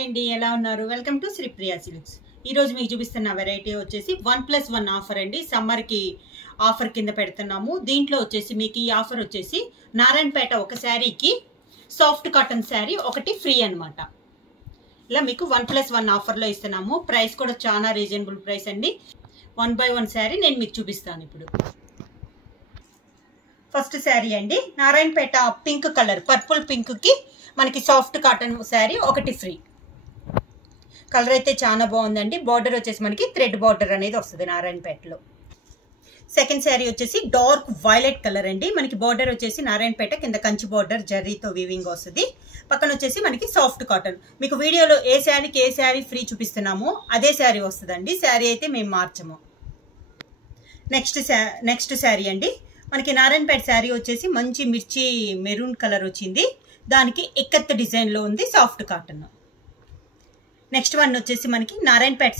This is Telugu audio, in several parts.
హాయ్ అండి, ఎలా ఉన్నారు? Welcome to Sripriya silks. ఈరోజు మీకు చూపిస్తున్న వెరైటీ వచ్చేసి 1+1 ఆఫర్ అండి. సమ్మర్కి ఆఫర్ కింద పెడుతున్నాము. దీంట్లో వచ్చేసి మీకు ఈ ఆఫర్ వచ్చేసి నారాయణపేట ఒక శారీకి సాఫ్ట్ కాటన్ శారీ ఒకటి ఫ్రీ అనమాట. ఇలా మీకు 1+1 ఆఫర్లో ఇస్తున్నాము. ప్రైస్ కూడా చాలా రీజనబుల్ ప్రైస్ అండి. 1/1 శారీ నేను మీకు చూపిస్తాను ఇప్పుడు. ఫస్ట్ శారీ అండి, నారాయణపేట పింక్ కలర్, పర్పుల్ పింక్కి మనకి సాఫ్ట్ కాటన్ శారీ ఒకటి ఫ్రీ. కలర్ అయితే చాలా బాగుందండి. బార్డర్ వచ్చేసి మనకి థ్రెడ్ బార్డర్ అనేది వస్తుంది నారాయణపేటలో. సెకండ్ శారీ వచ్చేసి డార్క్ వైలెట్ కలర్ అండి. మనకి బార్డర్ వచ్చేసి నారాయణపేట కింద కంచి బార్డర్ జరీతో వీవింగ్ వస్తుంది. పక్కన వచ్చేసి మనకి సాఫ్ట్ కాటన్. మీకు వీడియోలో ఏ శారీ ఫ్రీ చూపిస్తున్నామో అదే శారీ వస్తుందండి. శారీ అయితే మేము మార్చము. నెక్స్ట్ శారీ అండి, మనకి నారాయణపేట శారీ వచ్చేసి మంచి మిర్చి మెరూన్ కలర్ వచ్చింది. దానికి ఇక్కత్ డిజైన్లో ఉంది, సాఫ్ట్ కాటన్. నెక్స్ట్ వన్ వచ్చేసి మనకి నారాయణపేట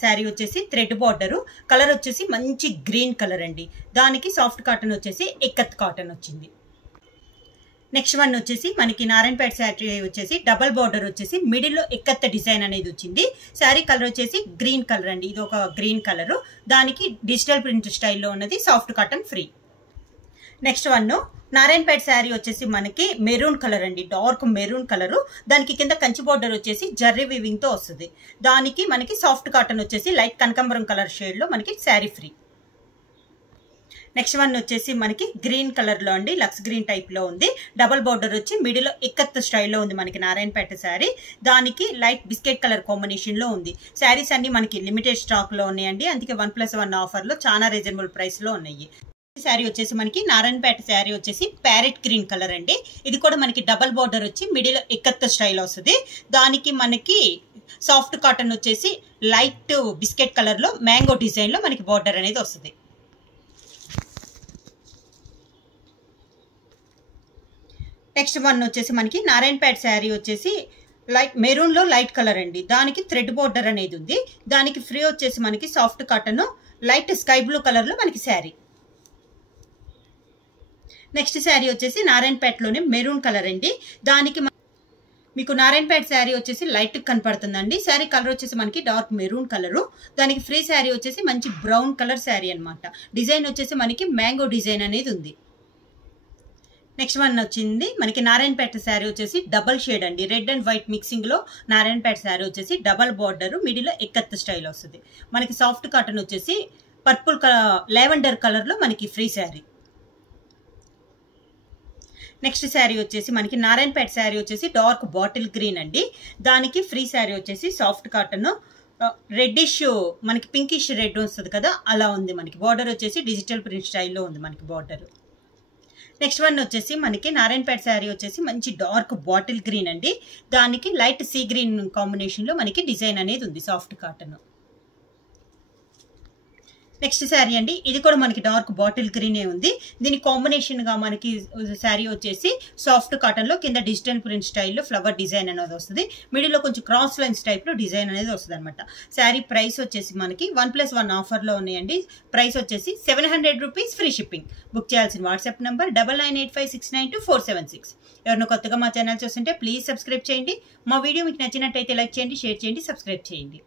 శారీ వచ్చేసి థ్రెడ్ బార్డరు, కలర్ వచ్చేసి మంచి గ్రీన్ కలర్ అండి. దానికి సాఫ్ట్ కాటన్ వచ్చేసి ఇక్కత్ కాటన్ వచ్చింది. నెక్స్ట్ వన్ వచ్చేసి మనకి నారాయణపేట శారీ వచ్చేసి డబల్ బార్డర్ వచ్చేసి మిడిల్లో ఇక్కత్ డిజైన్ అనేది వచ్చింది. శారీ కలర్ వచ్చేసి గ్రీన్ కలర్ అండి. ఇది ఒక గ్రీన్ కలరు. దానికి డిజిటల్ ప్రింట్ స్టైల్లో ఉన్నది, soft cotton free. Next one Narayanpet sari వచ్చేసి మనకి మెరూన్ కలర్ అండి, డార్క్ మెరూన్ కలరు. దానికి కింద కంచి బార్డర్ వచ్చేసి జర్రీ వీవింగ్ తో వస్తుంది. దానికి మనకి సాఫ్ట్ కాటన్ వచ్చేసి లైట్ కనకాంబరం కలర్ షేడ్ లో మనకి శారీ ఫ్రీ. నెక్స్ట్ వన్ వచ్చేసి మనకి గ్రీన్ కలర్ లో అండి, లక్స్ గ్రీన్ టైప్ లో ఉంది. డబల్ బార్డర్ వచ్చి మిడిల్ ఇక్కత్ స్టైల్లో ఉంది మనకి నారాయణపేట శారీ. దానికి లైట్ బిస్కెట్ కలర్ కాంబినేషన్ లో ఉంది. శారీస్ అన్ని మనకి లిమిటెడ్ స్టాక్ లో ఉన్నాయండి. అందుకే 1+1 ఆఫర్ లో చాలా రీజనబుల్ ప్రైస్ లో ఉన్నాయి. శారీ వచ్చేసి మనకి నారాయణపేట శారీ వచ్చేసి ప్యారెట్ గ్రీన్ కలర్ అండి. ఇది కూడా మనకి డబల్ బార్డర్ వచ్చి మిడిల్ ఇక్కత్ స్టైల్ వస్తుంది. దానికి మనకి సాఫ్ట్ కాటన్ వచ్చేసి లైట్ బిస్కెట్ కలర్ లో మ్యాంగో డిజైన్ లో మనకి బార్డర్ అనేది వస్తుంది. నెక్స్ట్ వన్ వచ్చేసి మనకి నారాయణపేట శారీ వచ్చేసి లైట్ మెరూన్ లో లైట్ కలర్ అండి. దానికి థ్రెడ్ బార్డర్ అనేది ఉంది. దానికి ఫ్రీ వచ్చేసి మనకి soft cotton light sky blue colour లో మనకి శారీ. నెక్స్ట్ శారీ వచ్చేసి నారాయణపేటలోనే మెరూన్ కలర్ అండి. దానికి మీకు నారాయణపేట శారీ వచ్చేసి లైట్ కనపడుతుందండి. శారీ కలర్ వచ్చేసి మనకి డార్క్ మెరూన్ కలరు. దానికి ఫ్రీ శారీ వచ్చేసి మంచి బ్రౌన్ కలర్ శారీ అనమాట. డిజైన్ వచ్చేసి మనకి మ్యాంగో డిజైన్ అనేది ఉంది. నెక్స్ట్ వన్ వచ్చింది మనకి నారాయణపేట శారీ వచ్చేసి డబల్ షేడ్ అండి, రెడ్ అండ్ వైట్ మిక్సింగ్ లో నారాయణపేట శారీ వచ్చేసి double border middle ikat style వస్తుంది. మనకి సాఫ్ట్ కాటన్ వచ్చేసి పర్పుల్ లావెండర్ కలర్ లో మనకి ఫ్రీ శారీ. నెక్స్ట్ శారీ వచ్చేసి మనకి నారాయణపేట శారీ వచ్చేసి డార్క్ బాటిల్ గ్రీన్ అండి. దానికి ఫ్రీ శారీ వచ్చేసి సాఫ్ట్ కాటన్ రెడ్డిష్ మనకి పింకిష్ రెడ్ వస్తుంది కదా, అలా ఉంది. మనకి బార్డర్ వచ్చేసి డిజిటల్ ప్రింట్ స్టైల్లో ఉంది మనకి బార్డర్. నెక్స్ట్ వన్ వచ్చేసి మనకి నారాయణపేట శారీ వచ్చేసి మంచి డార్క్ బాటిల్ గ్రీన్ అండి. దానికి లైట్ సీ గ్రీన్ కాంబినేషన్ లో మనకి డిజైన్ అనేది ఉంది, సాఫ్ట్ కాటన్. నెక్స్ట్ శారీ అండి, ఇది కూడా మనకి డార్క్ బాటిల్ గ్రీనే ఉంది. దీని కాంబినేషన్ గా మనకి శారీ వచ్చేసి సాఫ్ట్ కాటన్ లో కింద డిజిటల్ ప్రింట్ స్టైల్లో ఫ్లవర్ డిజైన్ అనేది వస్తుంది. మిడిల్ లో కొంచెం క్రాస్ లైన్స్ టైప్ లో డిజైన్ అనేది వస్తుంది అనమాట. శారీ ప్రైస్ వచ్చేసి మనకి 1+1 ఆఫర్ లో ఉన్నాయండి. ప్రైస్ వచ్చేసి 700 రూపీస్, ఫ్రీ షిప్పింగ్. బుక్ చేయాల్సిన వాట్సాప్ నంబర్ 9985692476. ఎవరైనా కొత్తగా మా ఛానల్ చూస్తుంటే ప్లీజ్ సబ్స్క్రైబ్ చేయండి. మా వీడియో మీకు నచ్చినట్టయితే లైక్ చేయండి, షేర్ చేయండి, సబ్స్క్రైబ్ చేయండి.